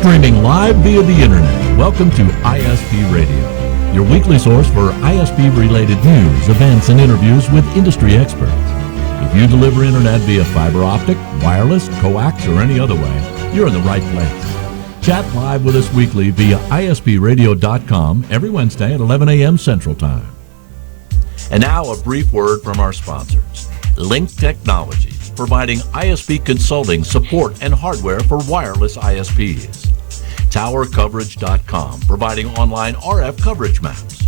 Streaming live via the internet. Welcome to ISP Radio, your weekly source for ISP-related news, events, and interviews with industry experts. If you deliver internet via fiber optic, wireless, coax, or any other way, you're in the right place. Chat live with us weekly via ispradio.com every Wednesday at 11 a.m. Central Time. And now a brief word from our sponsors. Link Technologies, providing ISP consulting, support, and hardware for wireless ISPs. TowerCoverage.com, providing online RF coverage maps.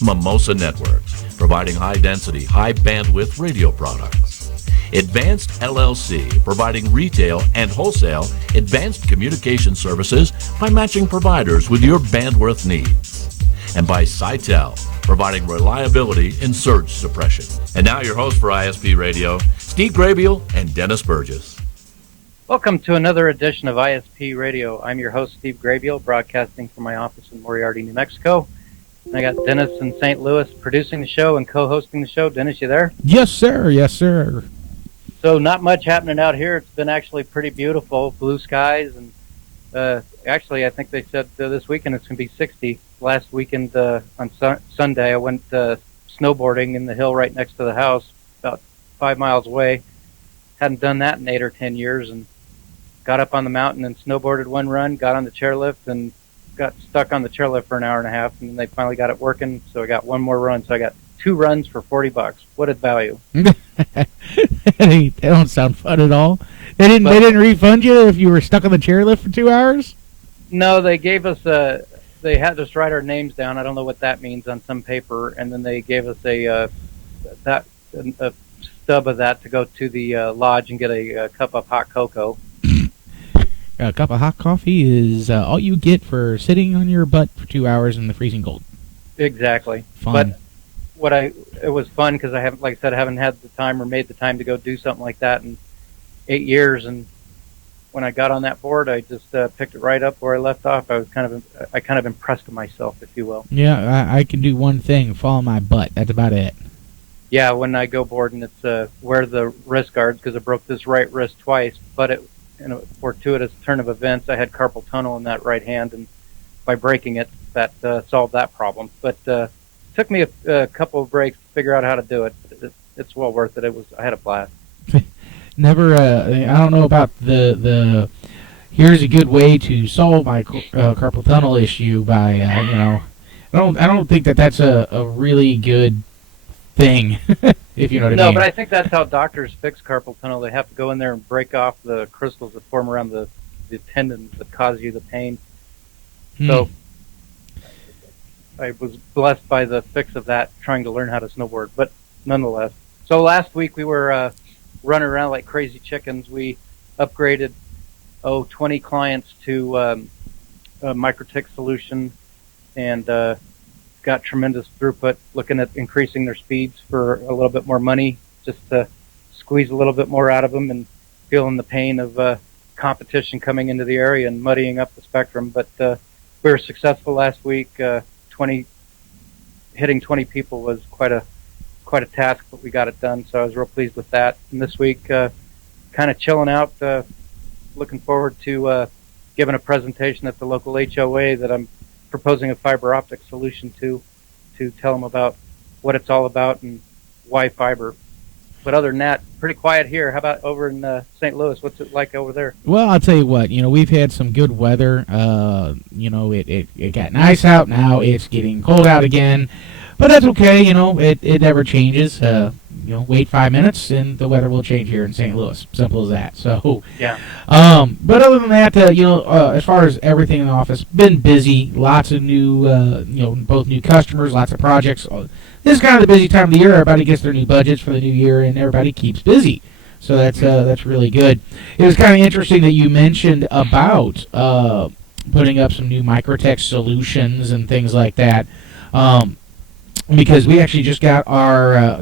Mimosa Networks, providing high-density, high-bandwidth radio products. Advanced LLC, providing retail and wholesale advanced communication services by matching providers with your bandwidth needs. And by Sitel, providing reliability in surge suppression. And now your host for ISP Radio, Steve Grabiel and Dennis Burgess. Welcome to another edition of ISP Radio. I'm your host, Steve Grabiel, broadcasting from my office in Moriarty, New Mexico. And I got Dennis in St. Louis producing the show and co-hosting the show. Dennis, you there? Yes, sir. Yes, sir. So not much happening out here. It's been actually pretty beautiful, blue skies. And actually, I think they said this weekend it's going to be 60. Last weekend on Sunday, I went snowboarding in the hill right next to the house, about 5 miles away. Hadn't done that in 8 or 10 years, and got up on the mountain and snowboarded one run, got on the chairlift, and got stuck on the chairlift for an hour and a half, and they finally got it working, so I got one more run. So I got 2 runs for $40. What a value. They don't sound fun at all. They didn't refund you if you were stuck on the chairlift for 2 hours? No, they gave us they had us write our names down. I don't know what that means on some paper, and then they gave us a stub of that to go to the lodge and get a cup of hot cocoa. A cup of hot coffee is all you get for sitting on your butt for 2 hours in the freezing cold. Exactly. Fun. But it was fun because I haven't, like I said, I haven't had the time or made the time to go do something like that in 8 years. And when I got on that board, I just picked it right up where I left off. I kind of impressed myself, if you will. Yeah, I can do one thing: fall on my butt. That's about it. Yeah, when I go boarding, it's wear the wrist guards because I broke this right wrist twice. But in a fortuitous turn of events, I had carpal tunnel in that right hand, and by breaking it, that solved that problem. But took me a couple of breaks to figure out how to do it. It's well worth it. I had a blast. Never. I don't know about the. Here's a good way to solve my carpal tunnel issue by I don't think that's a really good thing. If you know what I mean. No, but I think that's how doctors fix carpal tunnel. They have to go in there and break off the crystals that form around the tendons that cause you the pain. So I was blessed by the fix of that, trying to learn how to snowboard, but nonetheless. So last week we were running around like crazy chickens. We upgraded 20 clients to a MikroTik solution and got tremendous throughput, looking at increasing their speeds for a little bit more money, just to squeeze a little bit more out of them, and feeling the pain of competition coming into the area and muddying up the spectrum. But we were successful last week. Hitting 20 people was quite a task, but we got it done, so I was real pleased with that. And this week, kind of chilling out, looking forward to giving a presentation at the local HOA that I'm proposing a fiber optic solution to tell them about what it's all about and why fiber. But other than that, pretty quiet here. How about over in St. Louis? What's it like over there? Well, I'll tell you what. We've had some good weather. It got nice out. Now it's getting cold out again, but that's okay. It never changes. Wait 5 minutes and the weather will change here in St. Louis. Simple as that. So yeah. But other than that, as far as everything in the office, been busy. Lots of new, both new customers, lots of projects. This is kind of the busy time of the year. Everybody gets their new budgets for the new year, and everybody keeps busy. So that's really good. It was kind of interesting that you mentioned about putting up some new MikroTik solutions and things like that. Because we actually just got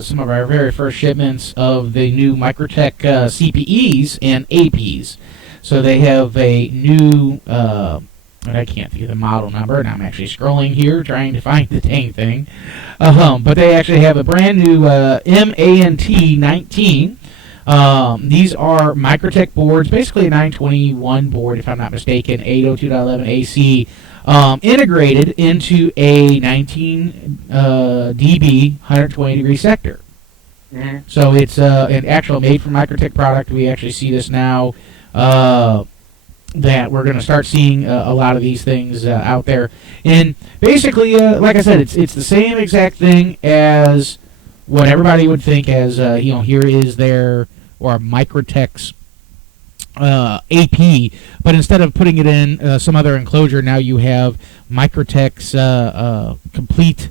some of our very first shipments of the new MikroTik CPEs and APs. So they have a new, I can't think of the model number, and I'm actually scrolling here trying to find the dang thing. But they actually have a brand new MANT 19 These are Microtech boards, basically a 921 board, if I'm not mistaken, 802.11 AC, integrated into a 19 dB 120 degree sector. Mm-hmm. So it's an actual made for Microtech product. We actually see this now that we're going to start seeing a lot of these things out there. And basically, like I said, it's the same exact thing as what everybody would think as, here is their, or Microtech's AP, but instead of putting it in some other enclosure, now you have Microtech's complete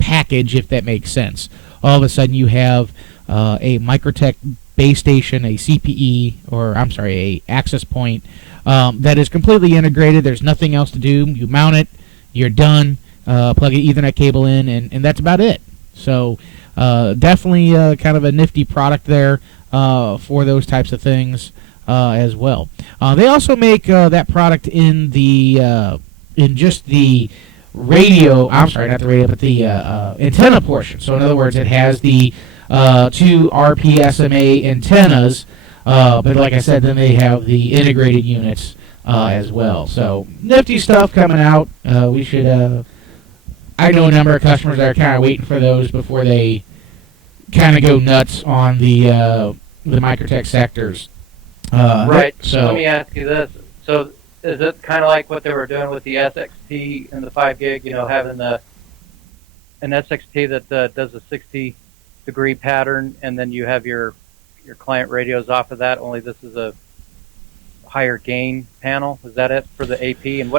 package, if that makes sense. All of a sudden you have a Microtech base station, a CPE, or I'm sorry, a access point that is completely integrated. There's nothing else to do. You mount it, you're done, plug an Ethernet cable in, and that's about it. So definitely kind of a nifty product there for those types of things as well. They also make that product in the in just the radio, I'm sorry, not the radio, but the antenna portion. So in other words, it has the 2 RPSMA antennas, but like I said, then they have the integrated units as well. So nifty stuff coming out. We should, I know a number of customers that are kind of waiting for those before they kind of go nuts on the Microtech sectors. Right. So let me ask you this. So is it kind of like what they were doing with the SXT and the 5 gig, having an SXT that does a 60-degree pattern, and then you have your client radios off of that, only this is a higher gain panel? Is that it for the AP? And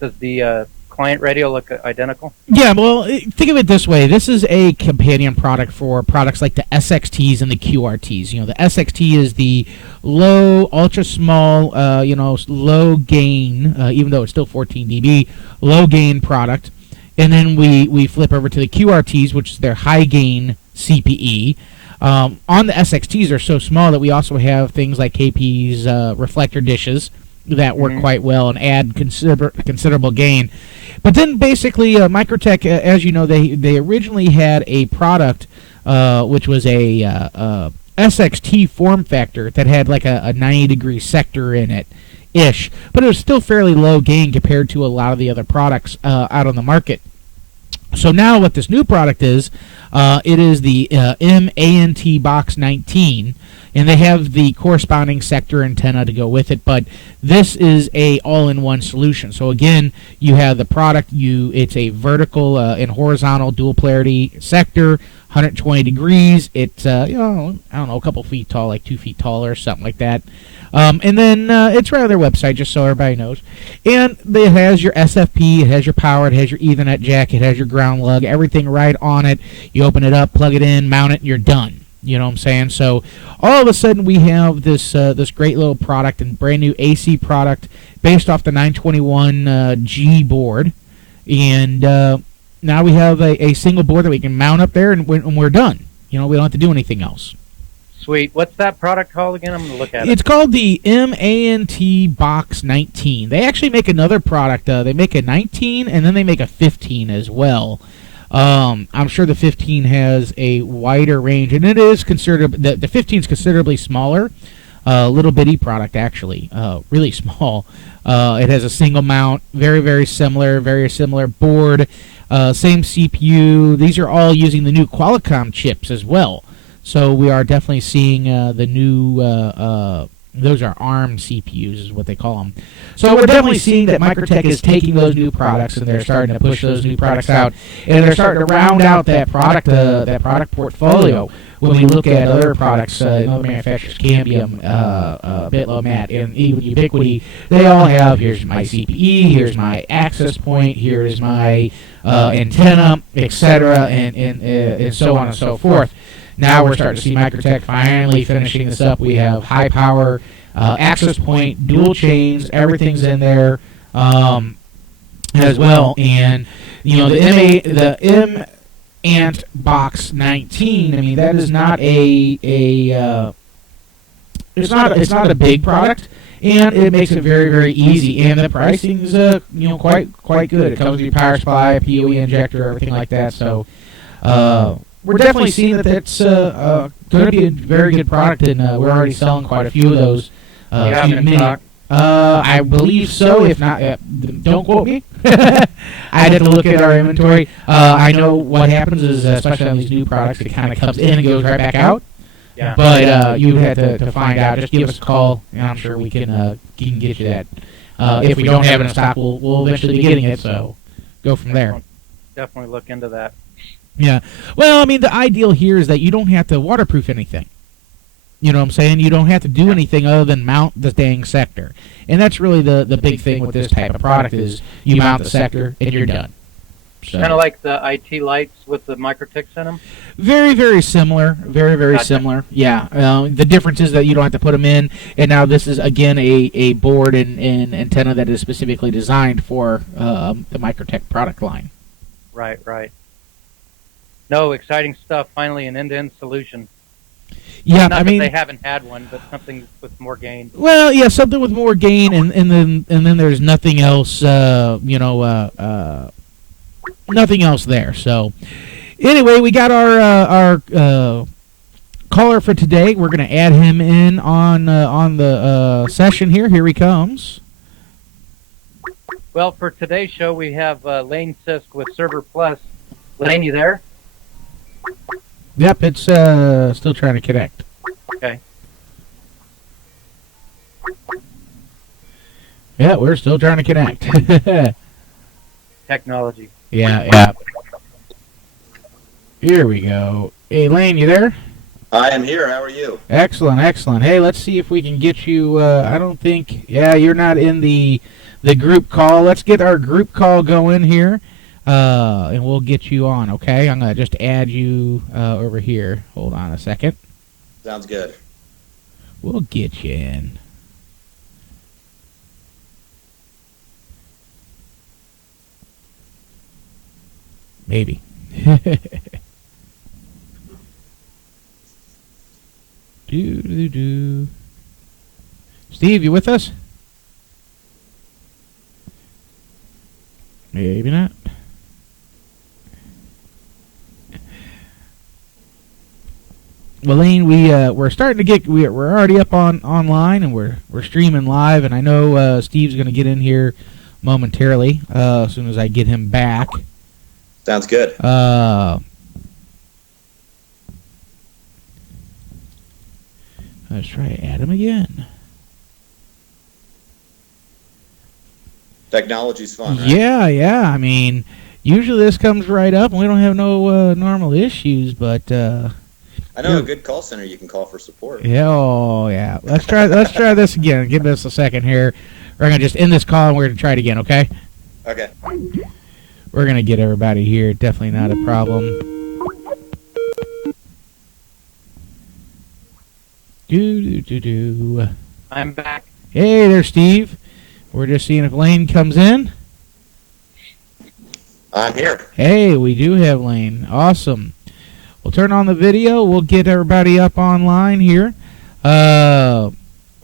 does the client radio look identical? Yeah, well, think of it this way. This is a companion product for products like the SXTs and the QRTs. The SXT is the low, ultra small, low gain, even though it's still 14 dB, low gain product. And then we flip over to the QRTs, which is their high gain CPE. On the SXTs, they're so small that we also have things like KP's reflector dishes that work quite well and add considerable gain. But then basically Microtech, as you know, they originally had a product which was a SXT form factor that had like a 90-degree sector in it ish, but it was still fairly low gain compared to a lot of the other products out on the market. So now what this new product is, it is the MANT Box 19, and they have the corresponding sector antenna to go with it, but this is a all-in-one solution. So again, you have the product, it's a vertical and horizontal dual polarity sector, 120 degrees. It's I don't know, a couple feet tall, like 2 feet tall or something like that. And then it's right on their website, just so everybody knows. And it has your SFP, it has your power, it has your Ethernet jack, it has your ground lug, everything right on it. You open it up, plug it in, mount it, and you're done. You know what I'm saying? So all of a sudden we have this this great little product and brand new AC product based off the 921 G board. And now we have a single board that we can mount up there, and we're done. We don't have to do anything else. Sweet. What's that product called again? I'm going to look at it. It's called the MANT Box 19. They actually make another product. They make a 19, and then they make a 15 as well. I'm sure the 15 has a wider range, and it is considerably, the 15 is considerably smaller. Little bitty product, actually. Really small. It has a single mount, very similar board, same CPU. These are all using the new Qualcomm chips as well. So we are definitely seeing the new, those are ARM CPUs is what they call them. So we're definitely seeing that Microtech is taking those new products and they're starting to push those new products out, and they're starting to round out that product portfolio. When we look at other products, other manufacturers, Cambium, Bitlow, and even Ubiquiti, they all have, here's my CPE, here's my access point, here's my antenna, etc., and so on and so forth. Now we're starting to see Microtech finally finishing this up. We have high power, access point, dual chains, everything's in there as well. And the MANT Box 19. I mean, that is not it's not a big product, and it makes it very easy. And the pricing's quite good. It comes with your power supply, PoE injector, everything like that. So. we're definitely seeing that that's going to be a very good product, and we're already selling quite a few of those. You have it in stock? I believe so. If not, don't quote me. I'd have to look at our inventory. I know what happens is, especially on these new products, it kind of comes in and goes right back out. Yeah. But you would have to find out. Just give us a call, and I'm sure we can get you that. If we don't have it in stock, we'll eventually be getting it. So go from there. Definitely look into that. Yeah. Well, I mean, the ideal here is that you don't have to waterproof anything. You know what I'm saying? You don't have to do anything other than mount the dang sector. And that's really the big thing with this type of product is you mount the sector and you're done. So. Kind of like the IT lights with the microticks in them? Very, very similar. Very, very similar. Yeah. The difference is that you don't have to put them in. And now this is, again, a board and antenna that is specifically designed for the Microtech product line. Right. No, exciting stuff. Finally, an end-to-end solution. Yeah, Not I mean, that they haven't had one, but something with more gain. Well, yeah, something with more gain, and then there's nothing else, nothing else there. So, anyway, we got our caller for today. We're going to add him in on the session here. Here he comes. Well, for today's show, we have Layne Sisk with ServerPlus. Layne, you there? Yep, it's still trying to connect. Okay. Yeah, we're still trying to connect. Technology. Yeah. Here we go. Hey, Layne, you there? I am here. How are you? Excellent. Hey, let's see if we can get you. I don't think. Yeah, you're not in the group call. Let's get our group call going here. And we'll get you on, okay? I'm going to just add you over here. Hold on a second. Sounds good. We'll get you in. Maybe. Do. Steve, you with us? Maybe not. Well, Layne, we're starting to get we're already up online and we're streaming live, and I know Steve's going to get in here momentarily as soon as I get him back. Sounds good. Let's try to add him again. Technology's fun, right? Yeah. I mean, usually this comes right up, and we don't have no normal issues, but. I know a good call center you can call for support. Yeah. Let's try this again. Give us a second here. We're gonna just end this call and we're gonna try it again, okay? Okay. We're gonna get everybody here. Definitely not a problem. Do. I'm back. Hey there, Steve. We're just seeing if Layne comes in. I'm here. Hey, we do have Layne. Awesome. We'll turn on the video. We'll get everybody up online here. So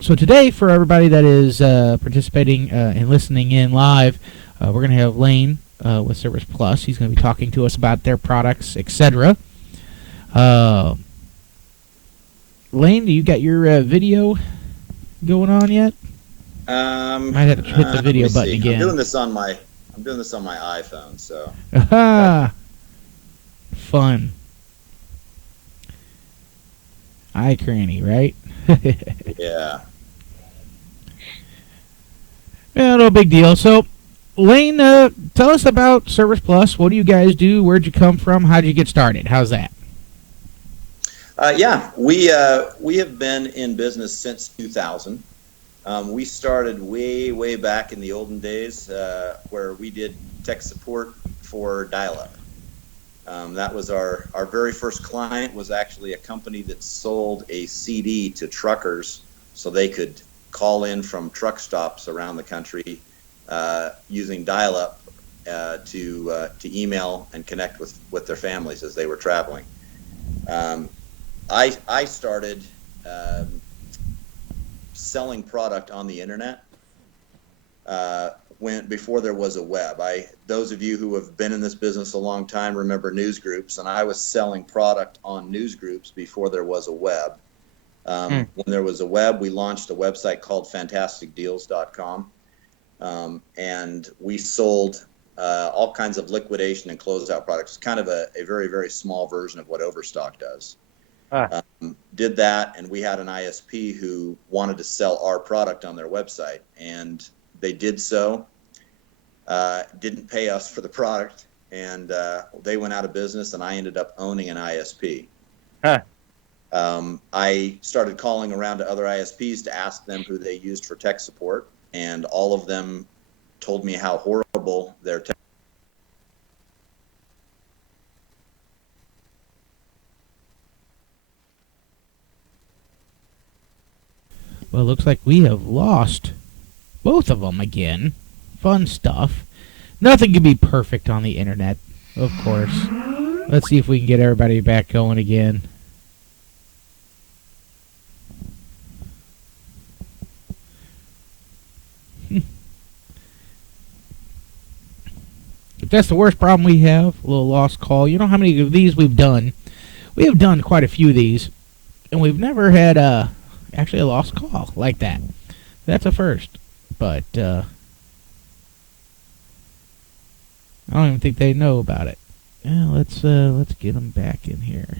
today, for everybody that is participating and listening in live, we're going to have Layne with ServerPlus. He's going to be talking to us about their products, etc. Layne, do you got your video going on yet? Might have to hit the video button again. I'm doing this on my iPhone, so. Fun. iCranny, right? Yeah. Yeah, no big deal. So, Layne, tell us about ServerPlus. What do you guys do? Where'd you come from? How'd you get started? How's that? Yeah, we have been in business since 2000. We started way back in the olden days where we did tech support for dial-up. That was our very first client was actually a company that sold a CD to truckers so they could call in from truck stops around the country using dial-up to email and connect with their families as they were traveling. I started selling product on the internet before there was a web. Those of you who have been in this business a long time remember news groups, and I was selling product on news groups before there was a web. When there was a web, we launched a website called fantasticdeals.com, and we sold all kinds of liquidation and closeout products. Kind of a very, very small version of what Overstock does. Did that, and we had an ISP who wanted to sell our product on their website, and they did so. Didn't pay us for the product, and they went out of business, and I ended up owning an ISP. I started calling around to other ISPs to ask them who they used for tech support, and all of them told me how horrible their tech. Well, it looks like we have lost both of them again. Fun stuff. Nothing can be perfect on the internet, of course. Let's see if we can get everybody back going again. If that's the worst problem we have, a little lost call. You know how many of these we've done? We have done quite a few of these, and we've never had actually a lost call like that. That's a first, but I don't even think they know about it. Yeah, let's get them back in here.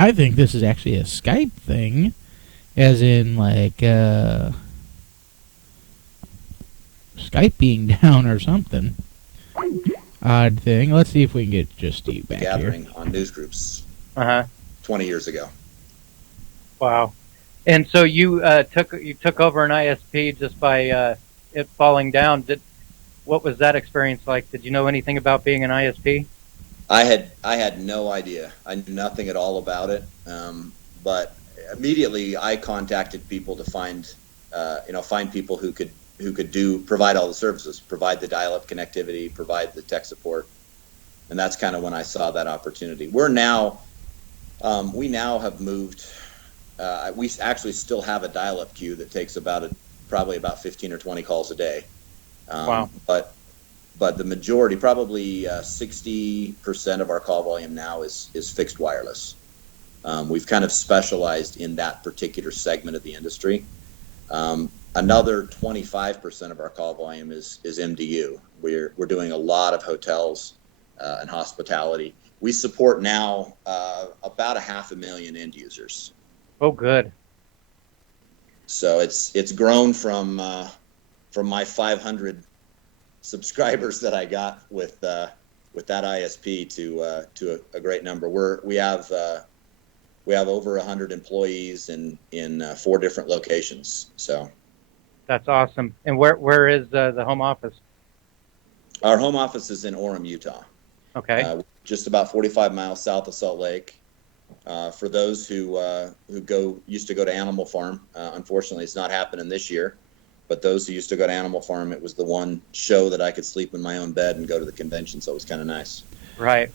I think this is actually a Skype thing, as in, like, Skype being down or something. Odd thing. Let's see if we can get just Steve back Gathering here. on news groups 20 years ago. Wow. And so you took over an ISP just by it falling down. What was that experience like? Did you know anything about being an ISP? I had no idea. I knew nothing at all about it. But immediately I contacted people to find people who could provide all the services, provide the dial-up connectivity, provide the tech support, and that's kind of when I saw that opportunity. We now have moved. We actually still have a dial-up queue that takes probably about 15 or 20 calls a day. Wow. But the majority, probably 60% of our call volume now is fixed wireless. We've kind of specialized in that particular segment of the industry. Another 25% of our call volume is MDU. We're doing a lot of hotels and hospitality. We support now about 500,000 end users. Oh, good. So it's grown from my 500 subscribers that I got with that ISP to a great number. We have over 100 employees in 4 different locations. So that's awesome. And where is the home office? Our home office is in Orem, Utah. Okay. Just about 45 miles south of Salt Lake. For those who used to go to Animal Farm, unfortunately, it's not happening this year. But those who used to go to Animal Farm, it was the one show that I could sleep in my own bed and go to the convention, so it was kind of nice. Right.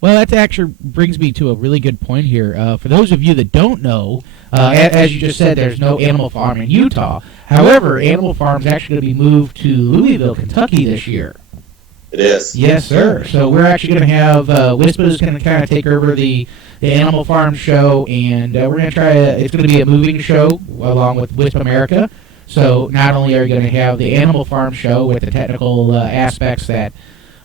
Well, that actually brings me to a really good point here. For those of you that don't know, as you just said, there's no Animal Farm in Utah. However, Animal Farm is actually going to be moved to Louisville, Kentucky this year. It is. Yes, sir. So we're actually going to have WISPA is going to kind of take over the Animal Farm show, and we're going to try. It's going to be a moving show along with WISPA America. So not only are you going to have the Animal Farm show with the technical aspects that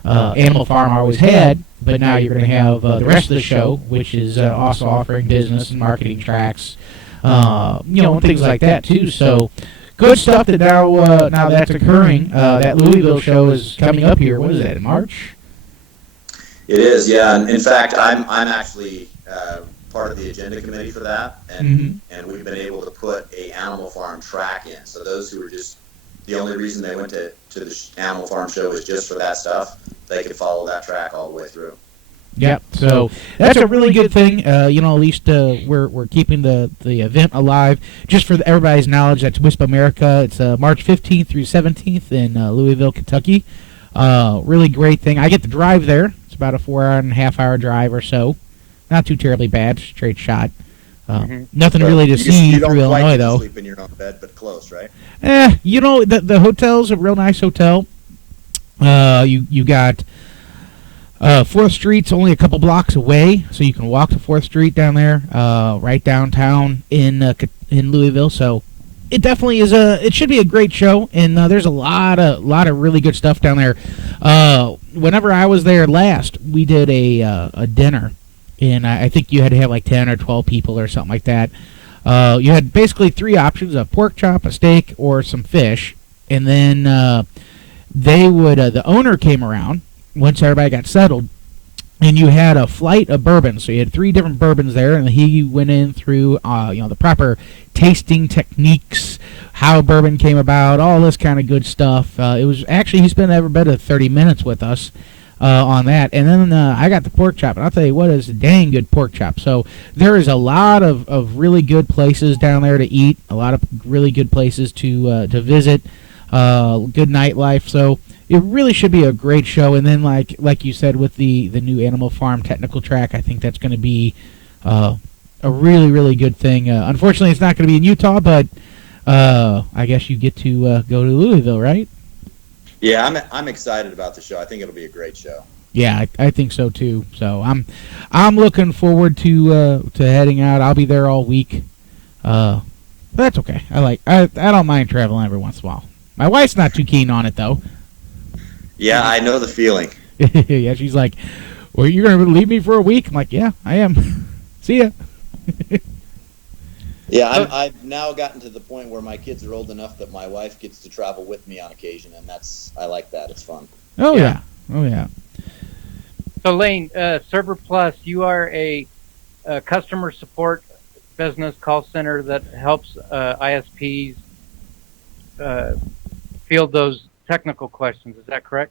Animal Farm always had, but now you're going to have the rest of the show, which is also offering business and marketing tracks, and things like that too. So good stuff that now that's occurring. That Louisville show is coming up here. What is that, in March? It is, yeah. And in fact, I'm actually part of the agenda committee for that, and we've been able to put a Animal Farm track in. So those who are just the only reason they went to the Animal Farm show is just for that stuff, they could follow that track all the way through. Yep. So that's a really good thing. At least we're keeping the event alive. Just for everybody's knowledge, that's WISP America. It's March 15th through 17th in Louisville, Kentucky. Really great thing. I get to drive there. It's about a 4.5 hour drive or so. Not too terribly bad. Straight shot. Nothing really to see through Illinois, though. Sleep in your own bed, but close, right? The hotel's a real nice hotel. You got 4th Street's only a couple blocks away, so you can walk to 4th Street down there, right downtown in Louisville. So it definitely is it should be a great show, and there's a lot of really good stuff down there. Whenever I was there last, we did a dinner, and I think you had to have like 10 or 12 people or something like that. You had basically 3 options: a pork chop, a steak, or some fish. And then the owner came around once everybody got settled, and you had a flight of bourbon. So you had 3 different bourbons there, and he went in through the proper tasting techniques, how bourbon came about, all this kind of good stuff. It was actually, he spent every bit of 30 minutes with us on that. And then I got the pork chop, and I'll tell you what, is a dang good pork chop. So there is a lot of really good places down there to eat, a lot of really good places to visit, good nightlife. So it really should be a great show. And then like you said, with the new Animal Farm technical track, I think that's going to be a really, really good thing. Unfortunately, it's not going to be in Utah, but I guess you get to go to Louisville, right? Yeah, I'm excited about the show. I think it'll be a great show. Yeah, I think so too. So I'm looking forward to heading out. I'll be there all week. But that's okay. I don't mind traveling every once in a while. My wife's not too keen on it though. Yeah, I know the feeling. Yeah, she's like, "Well, you're gonna leave me for a week?" I'm like, "Yeah, I am." See ya. Yeah, I've now gotten to the point where my kids are old enough that my wife gets to travel with me on occasion, and I like that. It's fun. Oh yeah. Oh yeah. So Layne, ServerPlus, you are a customer support business call center that helps ISPs field those technical questions. Is that correct?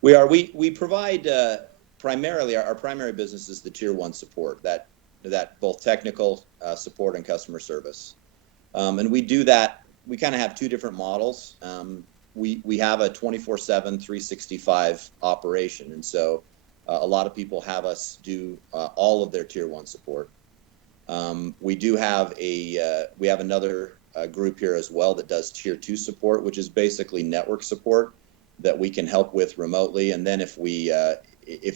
We are. We provide primarily our primary business is the tier 1 support, that both technical support and customer service, and we do that. We kind of have 2 different models. We have a 24/7, 365 operation, and so a lot of people have us do all of their tier 1 support. We do have we have another group here as well that does tier 2 support, which is basically network support that we can help with remotely. And then if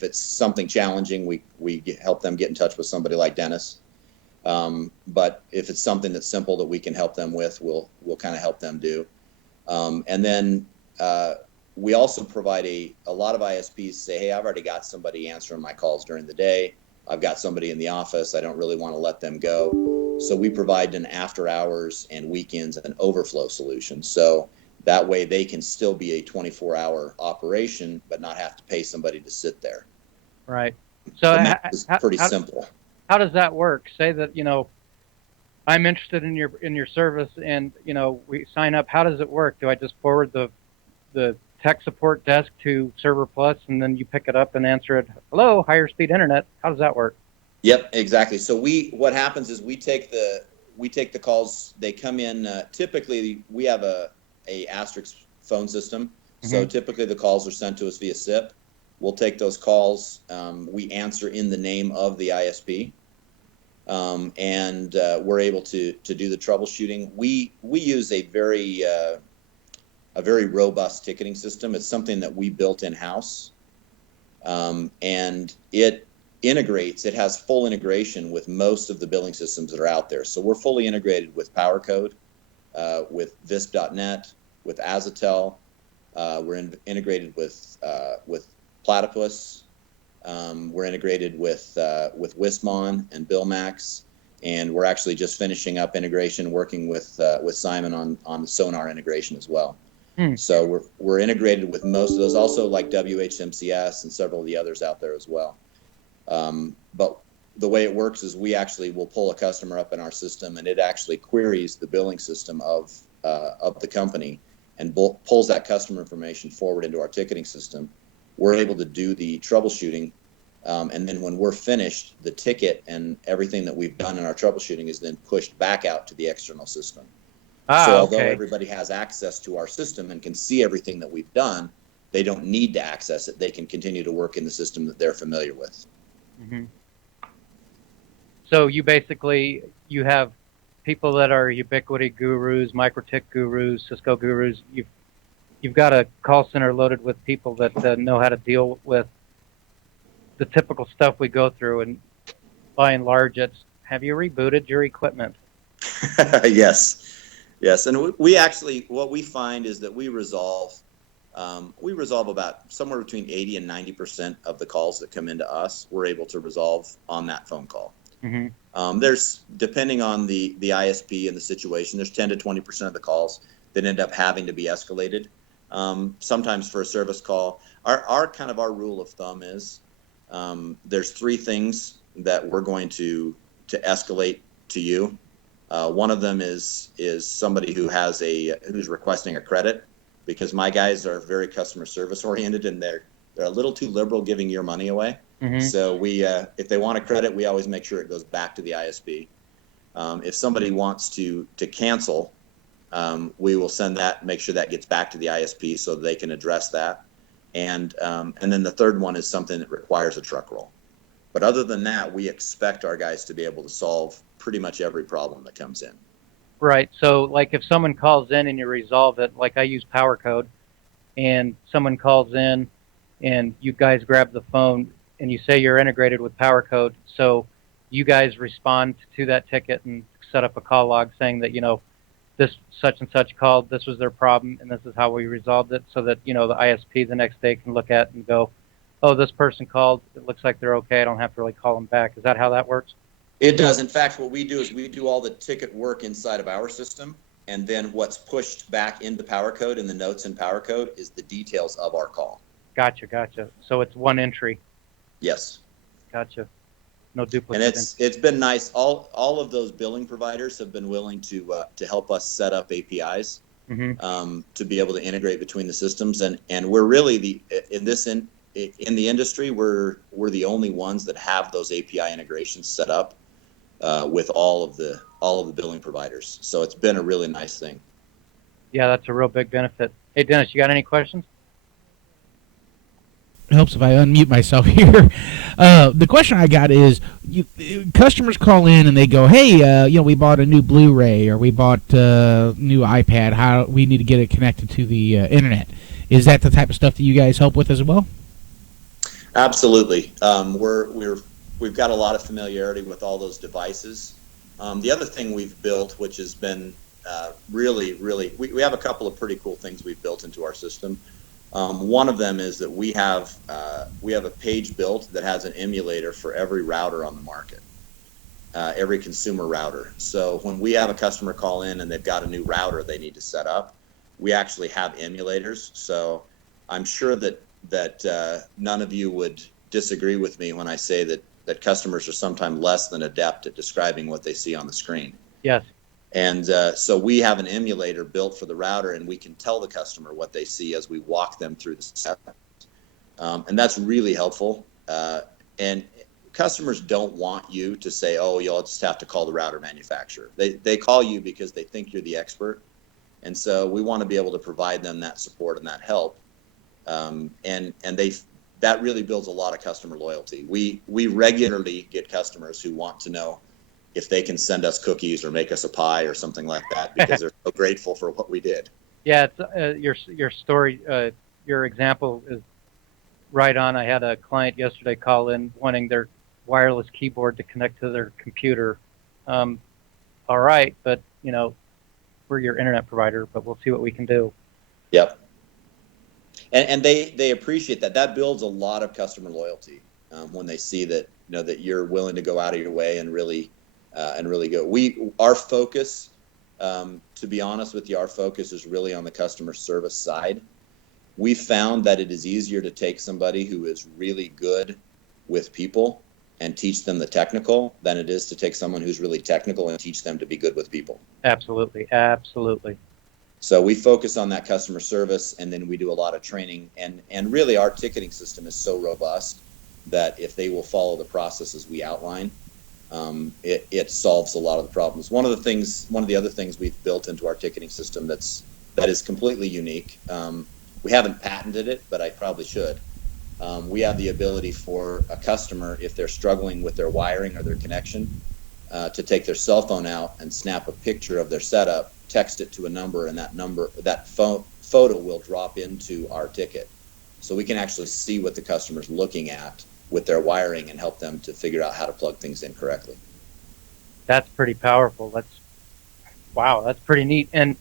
it's something challenging, we help them get in touch with somebody like Dennis. But if it's something that's simple that we can help them with, we'll kind of help them do. And then we also provide a lot of ISPs say, hey, I've already got somebody answering my calls during the day. I've got somebody in the office. I don't really want to let them go. So we provide an after hours and weekends and overflow solution. So that way they can still be a 24-hour operation, but not have to pay somebody to sit there. Right. So it's pretty simple. How does that work? Say that, I'm interested in your service, and, we sign up. How does it work? Do I just forward the tech support desk to ServerPlus, and then you pick it up and answer it? Hello, higher speed internet. How does that work? Yep, exactly. So what happens is we take the calls. They come in. Typically, we have a asterisk phone system. Mm-hmm. So typically the calls are sent to us via SIP. We'll take those calls. We answer in the name of the ISP, and we're able to do the troubleshooting. We use a very robust ticketing system. It's something that we built in-house, and it has full integration with most of the billing systems that are out there. So we're fully integrated with PowerCode, with Visp.net, with Azatel. We're integrated with Platypus. We're integrated with Wismon and Billmax, and we're actually just finishing up integration, working with Simon on the sonar integration as well. So we're integrated with most of those, also like WHMCS and several of the others out there as well. But the way it works is we actually will pull a customer up in our system, and it actually queries the billing system of the company and pulls that customer information forward into our ticketing system. We're able to do the troubleshooting, and then when we're finished, the ticket and everything that we've done in our troubleshooting is then pushed back out to the external system. So although everybody has access to our system and can see everything that we've done, they don't need to access it. They can continue to work in the system that they're familiar with. Mm-hmm. So you have people that are Ubiquity gurus, MikroTik gurus, Cisco gurus. You've got a call center loaded with people that know how to deal with the typical stuff we go through, and by and large, have you rebooted your equipment? Yes, and we actually, what we find is that we resolve about somewhere between 80 and 90% of the calls that come into us. We're able to resolve on that phone call. Mm-hmm. There's, depending on the ISP and the situation, there's 10 to 20% of the calls that end up having to be escalated. Sometimes for a service call, our rule of thumb is there's three things that we're going to escalate to you. One of them is somebody who's requesting a credit, because my guys are very customer service oriented, and they're a little too liberal giving your money away. Mm-hmm. So we, if they want a credit, we always make sure it goes back to the ISP. If somebody wants to cancel, we will send that, make sure that gets back to the ISP so they can address that. And then the third one is something that requires a truck roll. But other than that, we expect our guys to be able to solve pretty much every problem that comes in. Right. So like if someone calls in and you resolve it, like I use PowerCode, and someone calls in and you guys grab the phone and you say you're integrated with PowerCode, so you guys respond to that ticket and set up a call log saying that, this such and such called, this was their problem, and this is how we resolved it, so that, the ISP the next day can look at it and go, oh, this person called, it looks like they're okay, I don't have to really call them back. Is that how that works? It does. In fact, what we do is we do all the ticket work inside of our system, and then what's pushed back into PowerCode and the notes in PowerCode is the details of our call. Gotcha. So it's one entry. Yes. Gotcha. No duplicate. And it's been nice. All of those billing providers have been willing to help us set up APIs, mm-hmm. To be able to integrate between the systems, and we're really in the industry we're the only ones that have those API integrations set up with all of the billing providers. So it's been a really nice thing. Yeah, that's a real big benefit. Hey, Dennis, you got any questions? It helps if I unmute myself here. The question I got is, customers call in and they go, hey, we bought a new Blu-ray, or we bought a new iPad. How we need to get it connected to the internet. Is that the type of stuff that you guys help with as well? Absolutely. We've got a lot of familiarity with all those devices. The other thing we've built, which has been really, we have a couple of pretty cool things we've built into our system. One of them is that we have a page built that has an emulator for every router on the market, every consumer router. So when we have a customer call in and they've got a new router they need to set up, we actually have emulators. So I'm sure that none of you would disagree with me when I say that customers are sometimes less than adept at describing what they see on the screen. Yes. And so we have an emulator built for the router, and we can tell the customer what they see as we walk them through the setup. And that's really helpful. And customers don't want you to say, oh, you'll just have to call the router manufacturer. They call you because they think you're the expert. And so we want to be able to provide them that support and that help. That really builds a lot of customer loyalty. We regularly get customers who want to know if they can send us cookies or make us a pie or something like that, because they're so grateful for what we did. Yeah, it's, your story, your example is right on. I had a client yesterday call in wanting their wireless keyboard to connect to their computer. All right, but we're your internet provider, but we'll see what we can do. Yep. and they appreciate that. That builds a lot of customer loyalty when they see that that you're willing to go out of your way and really go. Our focus, to be honest with you, our focus is really on the customer service side. We found that it is easier to take somebody who is really good with people and teach them the technical than it is to take someone who's really technical and teach them to be good with people. Absolutely, absolutely. So we focus on that customer service, and then we do a lot of training. And really, our ticketing system is so robust that if they will follow the processes we outline, it solves a lot of the problems. One of the other things we've built into our ticketing system that is completely unique. We haven't patented it, but I probably should. We have the ability for a customer, if they're struggling with their wiring or their connection, to take their cell phone out and snap a picture of their setup, text it to a number, and that photo will drop into our ticket. So we can actually see what the customer's looking at with their wiring and help them to figure out how to plug things in correctly. That's pretty powerful. That's pretty neat. And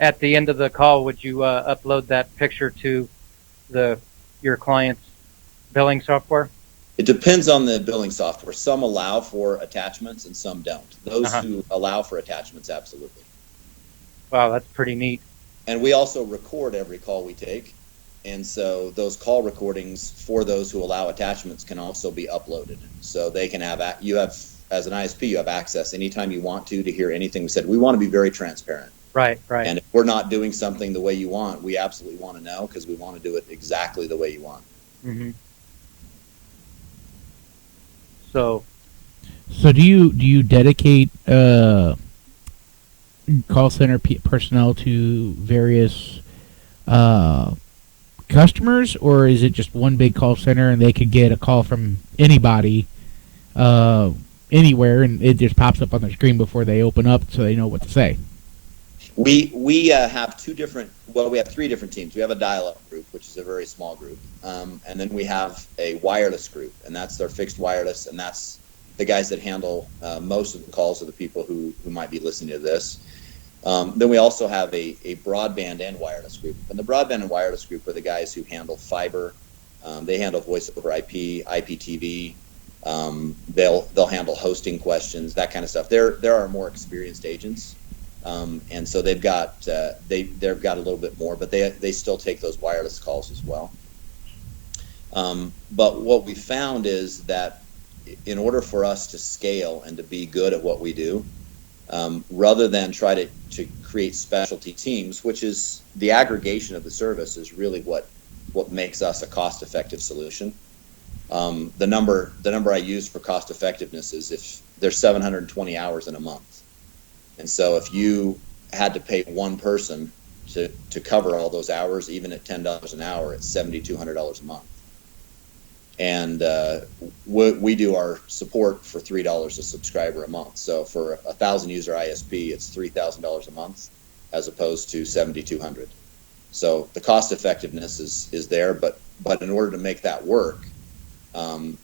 at the end of the call, would you upload that picture to your client's billing software? It depends on the billing software. Some allow for attachments and some don't. Those who allow for attachments, absolutely. Wow, that's pretty neat. And we also record every call we take. And so those call recordings for those who allow attachments can also be uploaded. So they can as an ISP, you have access anytime you want to hear anything we said. We want to be very transparent. Right. And if we're not doing something the way you want, we absolutely want to know, because we want to do it exactly the way you want. Mm-hmm. So do you dedicate call center personnel to various customers, or is it just one big call center and they could get a call from anybody anywhere, and it just pops up on their screen before they open up so they know what to say? We have three different teams. We have a dial-up group, which is a very small group, and then we have a wireless group, and that's their fixed wireless, and that's the guys that handle most of the calls of the people who might be listening to this. Then we also have a broadband and wireless group, and the broadband and wireless group are the guys who handle fiber. They handle voice over IP, IPTV. They'll handle hosting questions, that kind of stuff. There are more experienced agents. And so they've got a little bit more, but they still take those wireless calls as well. But what we found is that in order for us to scale and to be good at what we do, rather than try to create specialty teams, which is the aggregation of the service, is really what makes us a cost-effective solution. The number I use for cost effectiveness is if there's 720 hours in a month. And so if you had to pay one person to cover all those hours, even at $10 an hour, it's $7,200 a month. And we do our support for $3 a subscriber a month. So for a 1,000-user ISP, it's $3,000 a month as opposed to $7,200. So the cost effectiveness is there, but in order to make that work,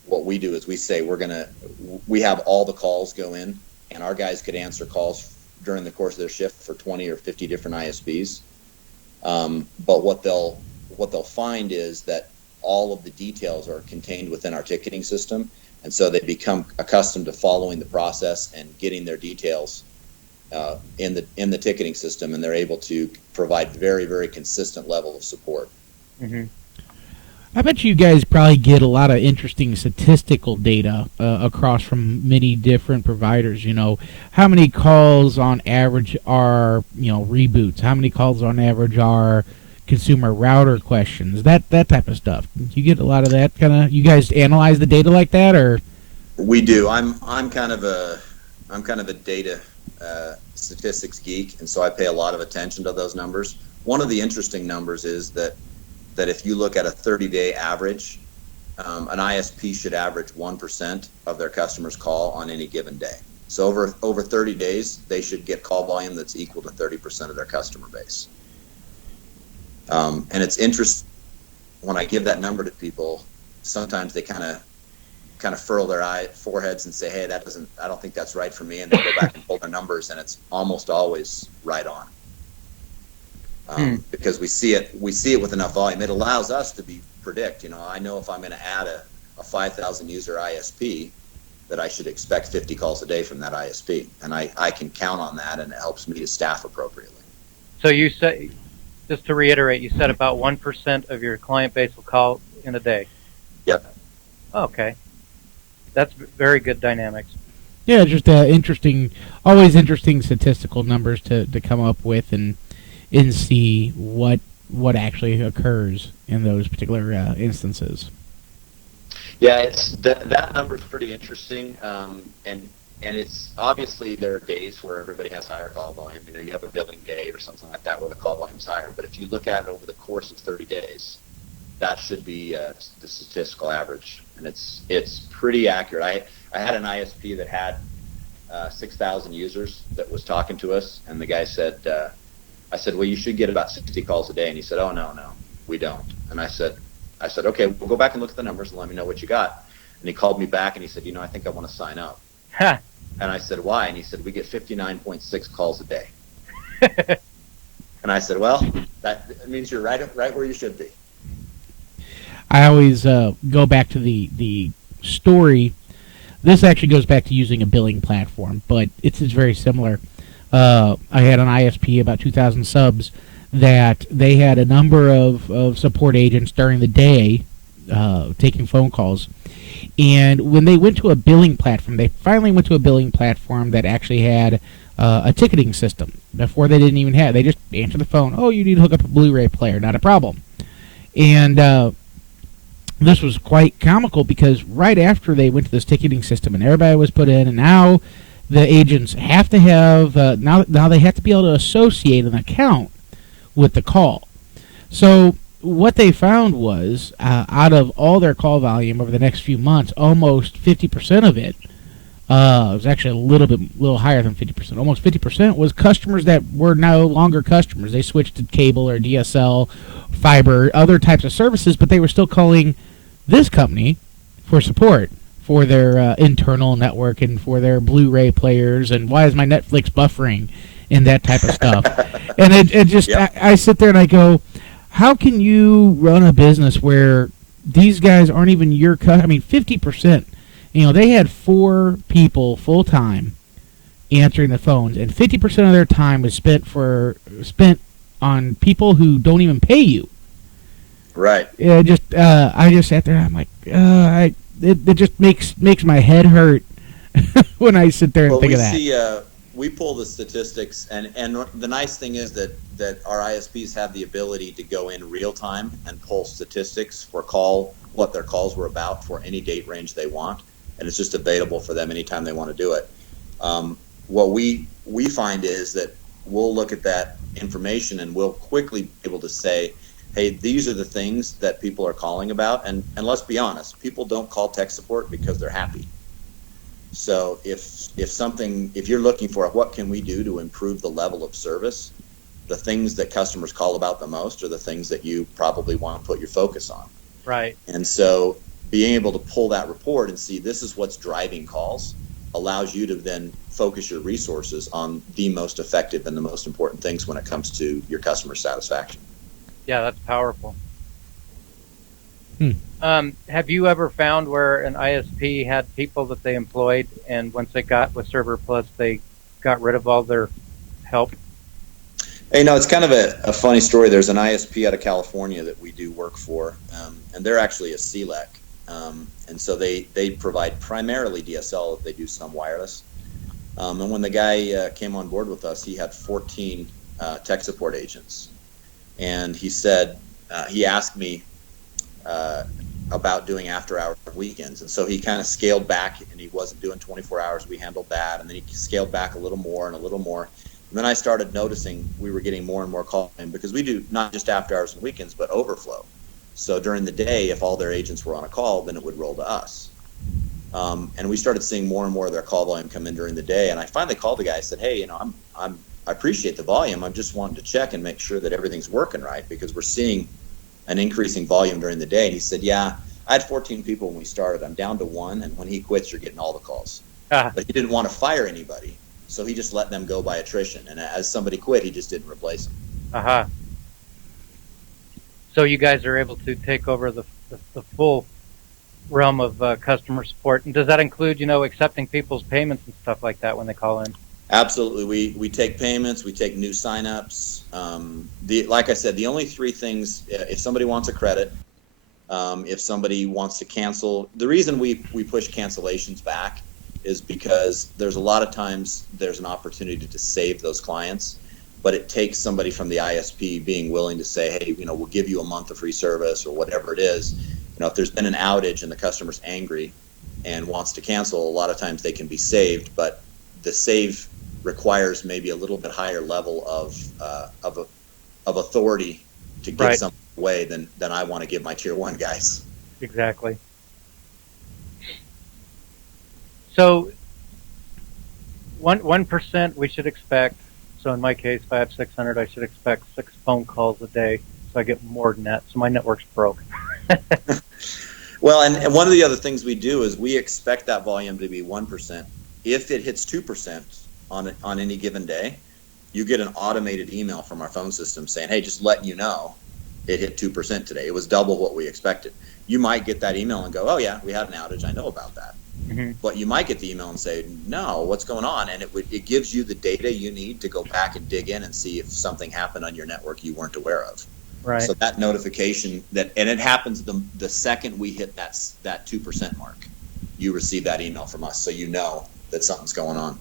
what we do is we say we have all the calls go in, and our guys could answer calls during the course of their shift for 20 or 50 different ISPs. But what they'll find is that all of the details are contained within our ticketing system, and so they become accustomed to following the process and getting their details in the ticketing system, and they're able to provide very, very consistent level of support. Mm-hmm. I bet you guys probably get a lot of interesting statistical data across from many different providers. How many calls on average are reboots? How many calls on average are consumer router questions? That type of stuff. You get a lot of that kind of. You guys analyze the data like that, or? We do. I'm kind of a data statistics geek, and so I pay a lot of attention to those numbers. One of the interesting numbers is that if you look at a 30-day average, an ISP should average 1% of their customers' call on any given day. So over 30 days, they should get call volume that's equal to 30% of their customer base. And it's interesting when I give that number to people. Sometimes they kind of furrow their foreheads and say, "Hey, I don't think that's right for me," and they go back and pull their numbers, and it's almost always right on. because we see it with enough volume. It allows us to predict. I know if I'm going to add a 5,000 user ISP, that I should expect 50 calls a day from that ISP, and I can count on that, and it helps me to staff appropriately. So you say, just to reiterate, you said about 1% of your client base will call in a day. Yep. Okay, that's very good dynamics. Yeah, just always interesting statistical numbers to come up with and see what actually occurs in those particular instances. Yeah, it's that number is pretty interesting, and it's obviously there are days where everybody has higher call volume. You have a billing day or something like that where the call volume is higher. But if you look at it over the course of 30 days, that should be the statistical average, and it's pretty accurate. I had an ISP that had 6,000 users that was talking to us, and the guy said, I said, well, you should get about 60 calls a day, and he said, oh, no, we don't. And I said, okay, we'll go back and look at the numbers and let me know what you got. And he called me back and he said, I think I want to sign up. And I said, why? And he said, we get 59.6 calls a day. And I said, well, that means you're right where you should be. I always go back to the story. This actually goes back to using a billing platform, but it's very similar. I had an ISP, about 2,000 subs, that they had a number of support agents during the day taking phone calls. And when they went to a billing platform, they finally went to a billing platform that actually had a ticketing system. Before they didn't even have, they just answered the phone, oh, you need to hook up a Blu-ray player, not a problem. And this was quite comical because right after they went to this ticketing system and everybody was put in, and now the agents have to have, now they have to be able to associate an account with the call. So what they found was, out of all their call volume over the next few months, almost 50% of it, it was actually a little higher than 50%. Almost 50% was customers that were no longer customers. They switched to cable or DSL, fiber, other types of services, but they were still calling this company for support for their internal network and for their Blu-ray players and why is my Netflix buffering and that type of stuff. And it just, yep. I sit there and I go, how can you run a business where these guys aren't even your I mean, 50%. They had 4 people full-time answering the phones, and 50% of their time was spent on people who don't even pay you. Right. Yeah, I just sat there and I'm like, it just makes my head hurt when I sit there and think of that. We pull the statistics, and the nice thing is that our ISPs have the ability to go in real time and pull statistics for what their calls were about for any date range they want, and it's just available for them anytime they want to do it. What we find is that we'll look at that information and we'll quickly be able to say, hey, these are the things that people are calling about, and let's be honest, people don't call tech support because they're happy. So if you're looking for what can we do to improve the level of service, the things that customers call about the most are the things that you probably want to put your focus on. Right. And so being able to pull that report and see this is what's driving calls allows you to then focus your resources on the most effective and the most important things when it comes to your customer satisfaction. Yeah, that's powerful. Have you ever found where an ISP had people that they employed, and once they got with ServerPlus, they got rid of all their help? Hey, it's kind of a funny story. There's an ISP out of California that we do work for, and they're actually a CLEC. And so they provide primarily DSL. They do some wireless. And when the guy came on board with us, he had 14 tech support agents. And he said, he asked me about doing after-hour weekends. And so he kind of scaled back, and he wasn't doing 24 hours. We handled that. And then he scaled back a little more and a little more. And then I started noticing we were getting more and more calls in because we do not just after hours and weekends, but overflow. So during the day, if all their agents were on a call, then it would roll to us. And we started seeing more and more of their call volume come in during the day. And I finally called the guy and said, hey, I appreciate the volume. I'm just wanting to check and make sure that everything's working right because we're seeing an increasing volume during the day. And he said, yeah, I had 14 people when we started. I'm down to 1. And when he quits, you're getting all the calls. But he didn't want to fire anybody. So he just let them go by attrition. And as somebody quit, he just didn't replace them. So you guys are able to take over the full realm of customer support. And does that include, accepting people's payments and stuff like that when they call in? Absolutely. We take payments, we take new signups. Like I said, the only three things, if somebody wants a credit, if somebody wants to cancel, the reason we push cancellations back is because there's a lot of times there's an opportunity to save those clients, but it takes somebody from the ISP being willing to say, hey, we'll give you a month of free service or whatever it is. If there's been an outage and the customer's angry and wants to cancel, a lot of times they can be saved, but the save requires maybe a little bit higher level of authority to give right. something away than I want to give my tier 1 guys. Exactly. So 1% we should expect. So in my case, if I have 600, I should expect 6 phone calls a day. So I get more than that. So my network's broke. Well, and one of the other things we do is we expect that volume to be 1%. If it hits 2% on any given day, you get an automated email from our phone system saying, hey, just letting you know it hit 2% today. It was double what we expected. You might get that email and go, oh yeah, we had an outage. I know about that. Mm-hmm. But you might get the email and say, no, what's going on? And it gives you the data you need to go back and dig in and see if something happened on your network you weren't aware of. Right. So that notification and it happens the second we hit that 2% mark, you receive that email from us, so you know that something's going on.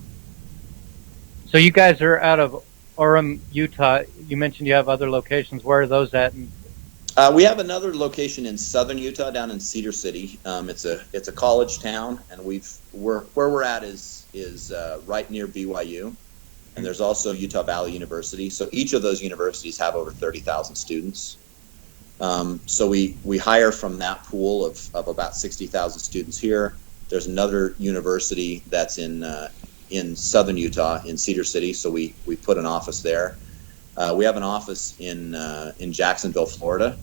So you guys are out of Orem, Utah. You mentioned you have other locations. Where are those at? We have another location in southern Utah, down in Cedar City. It's a college town, and where we're at is right near BYU. And there's also Utah Valley University. So each of those universities have over 30,000 students. So we hire from that pool of about 60,000 students here. There's another university that's in southern Utah, in Cedar City. So we put an office there. We have an office in Jacksonville, Florida.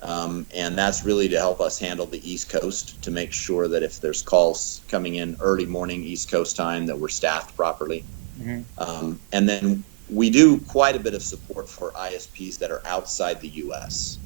And that's really to help us handle the East Coast, to make sure that if there's calls coming in early morning East Coast time, that we're staffed properly. Mm-hmm. And then we do quite a bit of support for ISPs that are outside the U.S.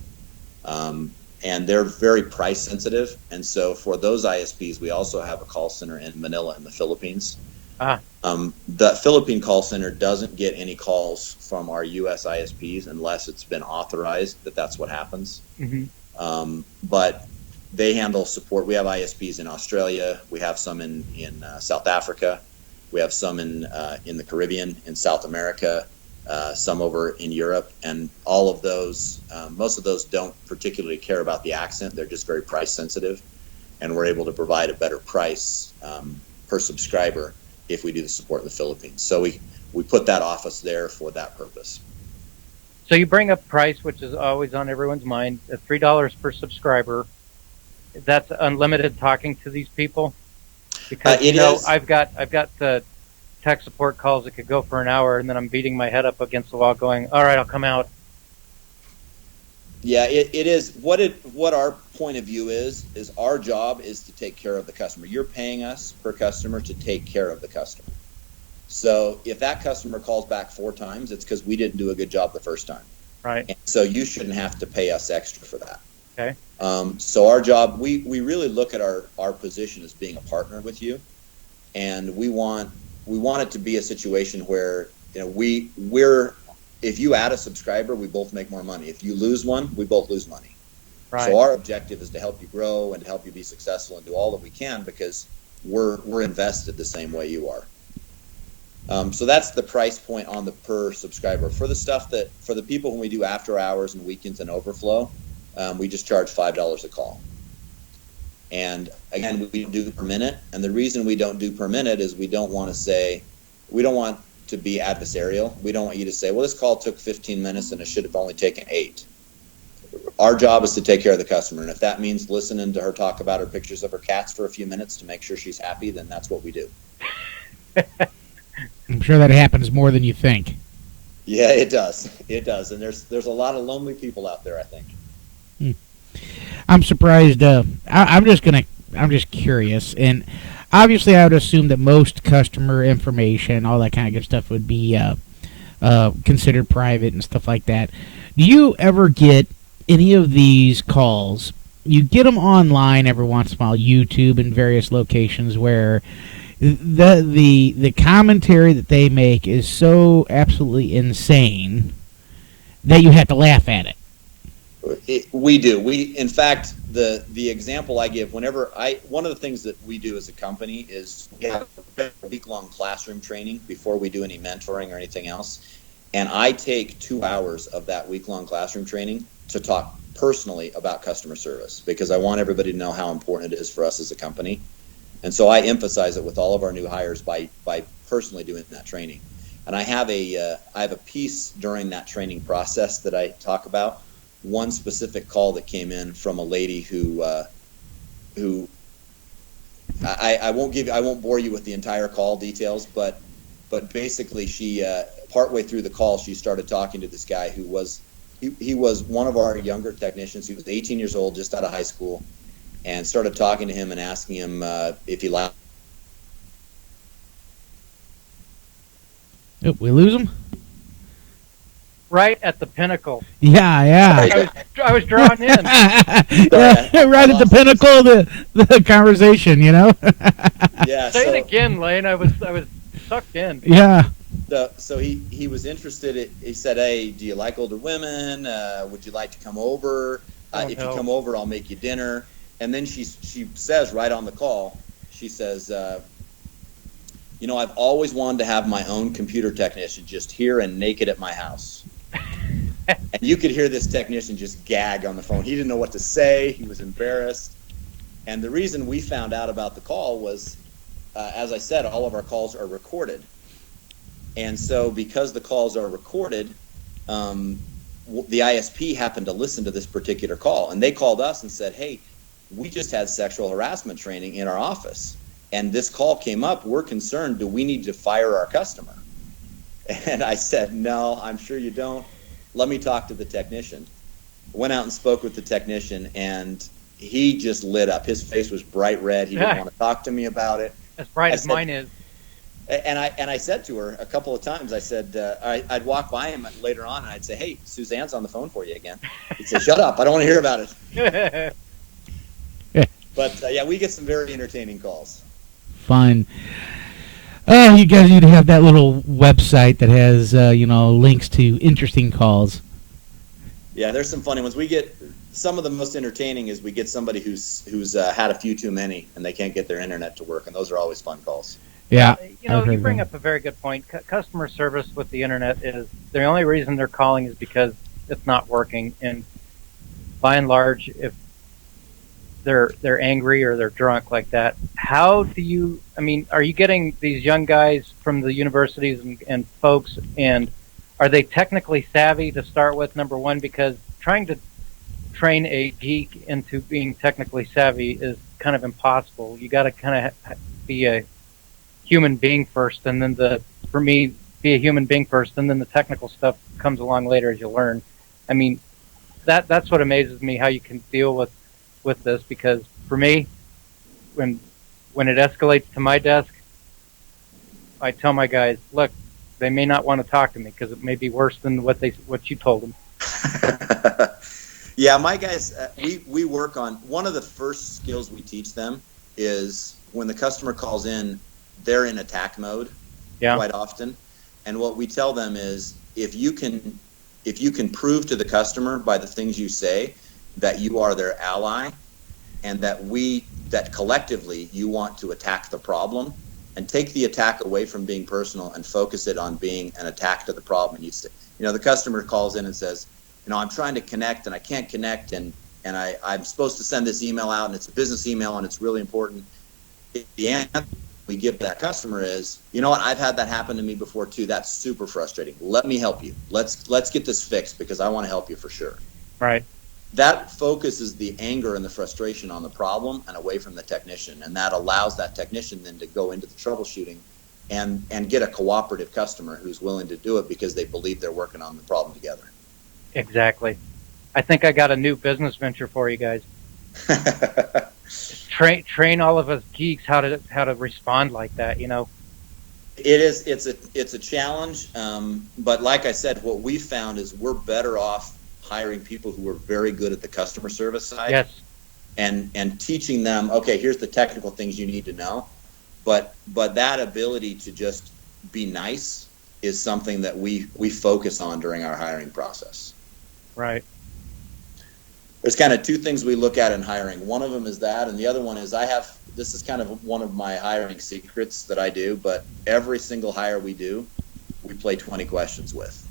And they're very price sensitive. And so for those ISPs, we also have a call center in Manila in the Philippines. The Philippine call center doesn't get any calls from our U.S. ISPs unless it's been authorized that that's what happens. Mm-hmm. But they handle support. We have ISPs in Australia. We have some in South Africa. We have some in the Caribbean, in South America, some over in Europe, and all of those, most of those don't particularly care about the accent. They're just very price sensitive, and we're able to provide a better price per subscriber if we do the support in the Philippines. So we put that office there for that purpose. So you bring up price, which is always on everyone's mind, at $3 per subscriber. That's unlimited talking to these people? Because I've got the tech support calls that could go for an hour, and then I'm beating my head up against the wall going, all right, I'll come out. Yeah, it is. What our point of view is our job is to take care of the customer. You're paying us per customer to take care of the customer. So if that customer calls back 4 times, it's because we didn't do a good job the first time. Right. And so you shouldn't have to pay us extra for that. Okay. So our job, we really look at our position as being a partner with you, and we want it to be a situation where we're if you add a subscriber, we both make more money. If you lose one, we both lose money. Right. So our objective is to help you grow and to help you be successful and do all that we can, because we're invested the same way you are. So that's the price point on the per subscriber. For the stuff for the people when we do after hours and weekends and overflow, we just charge $5 a call. And again, we do per minute. And the reason we don't do per minute is we don't want to be adversarial. We don't want you to say, well, this call took 15 minutes and it should have only taken 8. Our job is to take care of the customer. And if that means listening to her talk about her pictures of her cats for a few minutes to make sure she's happy, then that's what we do. I'm sure that happens more than you think. Yeah, it does. It does. And there's a lot of lonely people out there, I think. I'm surprised. I'm just curious, and obviously I would assume that most customer information, all that kind of good stuff, would be considered private and stuff like that. Do you ever get any of these calls, you get them online every once in a while, YouTube and various locations, where the commentary that they make is so absolutely insane that you have to laugh at it. We do. In fact, the example I give one of the things that we do as a company is we have a week-long classroom training before we do any mentoring or anything else. And I take 2 hours of that week-long classroom training to talk personally about customer service, because I want everybody to know how important it is for us as a company. And so I emphasize it with all of our new hires by personally doing that training. And I have a piece during that training process that I talk about. One specific call that came in from a lady who I won't bore you with the entire call details, but basically she partway through the call she started talking to this guy who was he was one of our younger technicians. He was 18 years old, just out of high school, and started talking to him and asking him if he liked. Oh, we lose him? Right at the pinnacle. Yeah. I was drawn in. Yeah, right at the pinnacle of the conversation, you know? Yeah. Say it again, Layne. I was sucked in. Yeah. So he was interested. He said, "Hey, do you like older women? Would you like to come over? If you come over, I'll make you dinner." And then she says right on the call, she says, "I've always wanted to have my own computer technician just here and naked at my house." And you could hear this technician just gag on the phone. He didn't know what to say. He was embarrassed. And the reason we found out about the call was, as I said, all of our calls are recorded. And so because the calls are recorded, the ISP happened to listen to this particular call. And they called us and said, "Hey, we just had sexual harassment training in our office, and this call came up. We're concerned. Do we need to fire our customer?" And I said, "No, I'm sure you don't. Let me talk to the technician." Went out and spoke with the technician, and he just lit up. His face was bright red. He didn't want to talk to me about it. As bright as mine is. And I said to her a couple of times, I said, I'd walk by him later on, and I'd say, "Hey, Suzanne's on the phone for you again." He'd say, "Shut up. I don't want to hear about it." But, yeah, we get some very entertaining calls. Fun. Oh, you guys need to have that little website that has, links to interesting calls. Yeah, there's some funny ones. We get some of the most entertaining is we get somebody who's had a few too many and they can't get their internet to work, and those are always fun calls. Yeah. You bring up a very good point. Customer service with the internet is the only reason they're calling is because it's not working. And by and large, if they're angry or they're drunk like that, how do you? Are you getting these young guys from the universities and folks, and are they technically savvy to start with? Number one, because trying to train a geek into being technically savvy is kind of impossible. You got to kind of be a human being first, and then be a human being first, and then the technical stuff comes along later as you learn. That's what amazes me, how you can deal with this, because for me, when it escalates to my desk, I tell my guys, look, they may not want to talk to me because it may be worse than what you told them. Yeah, my guys, we work on one of the first skills we teach them is when the customer calls in, they're in attack mode quite often. And what we tell them is if you can prove to the customer by the things you say that you are their ally and that collectively you want to attack the problem and take the attack away from being personal and focus it on being an attack to the problem. And the customer calls in and says, "I'm trying to connect and I can't connect and I'm supposed to send this email out and it's a business email and it's really important." The answer we give that customer is, "You know what? I've had that happen to me before too. That's super frustrating. Let me help you. Let's get this fixed because I want to help you for sure." Right. That focuses the anger and the frustration on the problem and away from the technician, and that allows that technician then to go into the troubleshooting and get a cooperative customer who's willing to do it because they believe they're working on the problem together. Exactly. I think I got a new business venture for you guys. Train all of us geeks how to respond like that. It's a challenge, but like I said, what we found is we're better off hiring people who are very good at the customer service side. Yes. And teaching them, okay, here's the technical things you need to know. But that ability to just be nice is something that we focus on during our hiring process. Right. There's kind of two things we look at in hiring. One of them is that, and the other one is this is kind of one of my hiring secrets that I do, but every single hire we do, we play 20 questions with.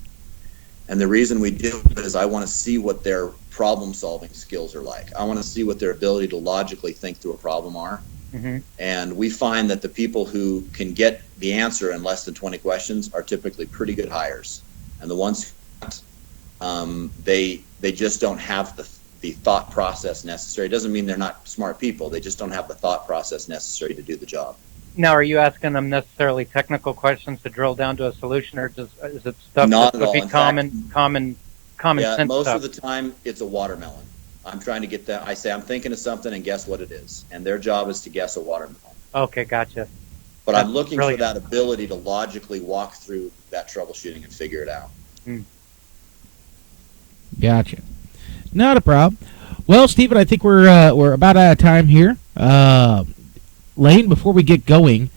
And the reason we do it is I want to see what their problem-solving skills are like. I want to see what their ability to logically think through a problem are. Mm-hmm. And we find that the people who can get the answer in less than 20 questions are typically pretty good hires. And the ones who can't, they just don't have the thought process necessary. It doesn't mean they're not smart people. They just don't have the thought process necessary to do the job. Now, are you asking them necessarily technical questions to drill down to a solution, or is it stuff Not that at would be all. In common Yeah, sense most stuff? of the time it's a watermelon. I'm trying to get that. I say I'm thinking of something and guess what it is, and their job is to guess a watermelon. Okay, gotcha. But That's I'm looking brilliant. for that ability to logically walk through that troubleshooting and figure it out. Gotcha. Not a problem. Well, Stephen, I think we're about out of time here. Layne, before we get going,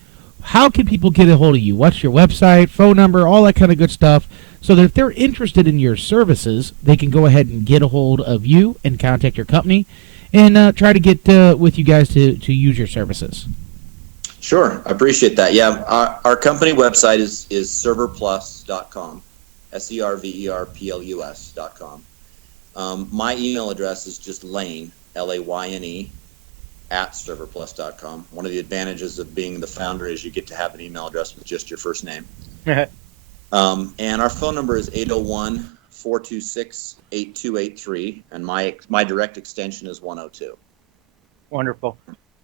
how can people get a hold of you? What's your website, phone number, all that kind of good stuff, so that if they're interested in your services, they can go ahead and get a hold of you and contact your company and try to get with you guys to use your services? Sure, I appreciate that. Yeah, our company website is ServerPlus.com, ServerPlus.com. My email address is just Layne, Layne, at ServerPlus.com. One of the advantages of being the founder is you get to have an email address with just your first name. And our phone number is 801-426-8283, and my direct extension is 102. Wonderful.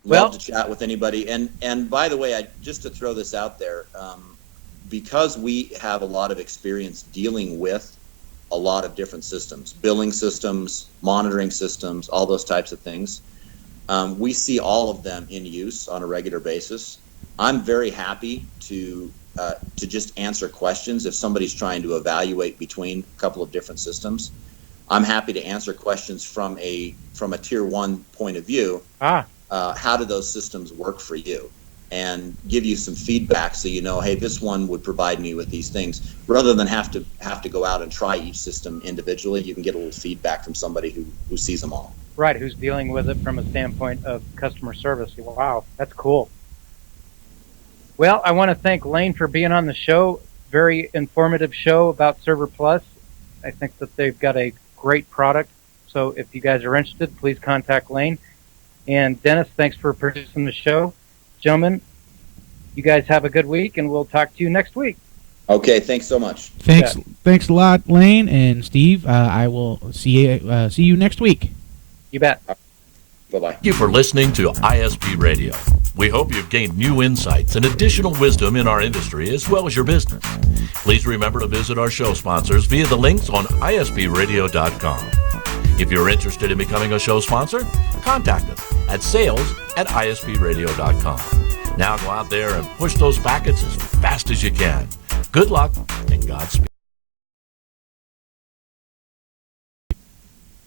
Love to chat with anybody. And by the way, just to throw this out there, because we have a lot of experience dealing with a lot of different systems, billing systems, monitoring systems, all those types of things, we see all of them in use on a regular basis. I'm very happy to just answer questions if somebody's trying to evaluate between a couple of different systems. I'm happy to answer questions from a tier one point of view. How do those systems work for you? And give you some feedback so you know, hey, this one would provide me with these things. Rather than have to go out and try each system individually, you can get a little feedback from somebody who sees them all. Right, who's dealing with it from a standpoint of customer service. Wow, that's cool. Well, I want to thank Layne for being on the show. Very informative show about ServerPlus. I think that they've got a great product. So if you guys are interested, please contact Layne. And Dennis, thanks for producing the show. Gentlemen, you guys have a good week, and we'll talk to you next week. Okay, thanks so much. Thanks a lot, Layne and Steve. I will see you next week. You bet. Bye-bye. Thank you for listening to ISP Radio. We hope you've gained new insights and additional wisdom in our industry as well as your business. Please remember to visit our show sponsors via the links on ispradio.com. If you're interested in becoming a show sponsor, contact us at sales@ispradio.com. Now go out there and push those packets as fast as you can. Good luck and Godspeed.